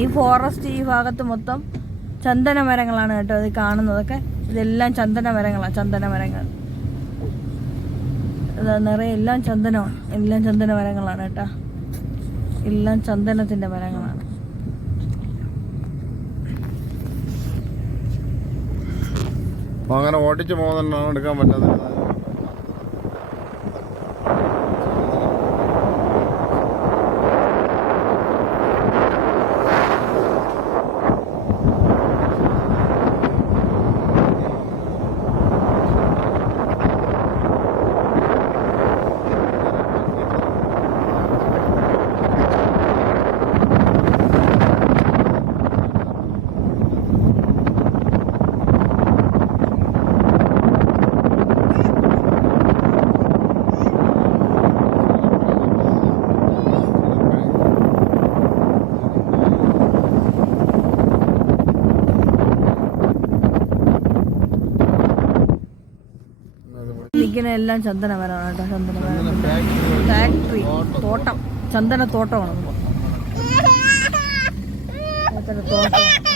ഈ ഫോറസ്റ്റ് ഈ ഭാഗത്ത് മൊത്തം ചന്ദന മരങ്ങളാണ് കേട്ടോ. ഇത് കാണുന്നതൊക്കെ ഇതെല്ലാം ചന്ദന മരങ്ങളാണ്. ചന്ദന മരങ്ങൾ നിറയെ എല്ലാം ചന്ദനമാണ്. എല്ലാം ചന്ദന മരങ്ങളാണ് കേട്ടോ. എല്ലാം ചന്ദനത്തിന്റെ മരങ്ങളാണ്. അങ്ങനെ ഓടിച്ചു പോകുന്നതാണ് എടുക്കാൻ പറ്റാത്തത്. എല്ലാം ചന്ദന മരമാണ് കേട്ടോ. ചന്ദന മരം ഫാക്ടറി, തോട്ടം, ചന്ദന തോട്ടമാണ്. തോട്ടം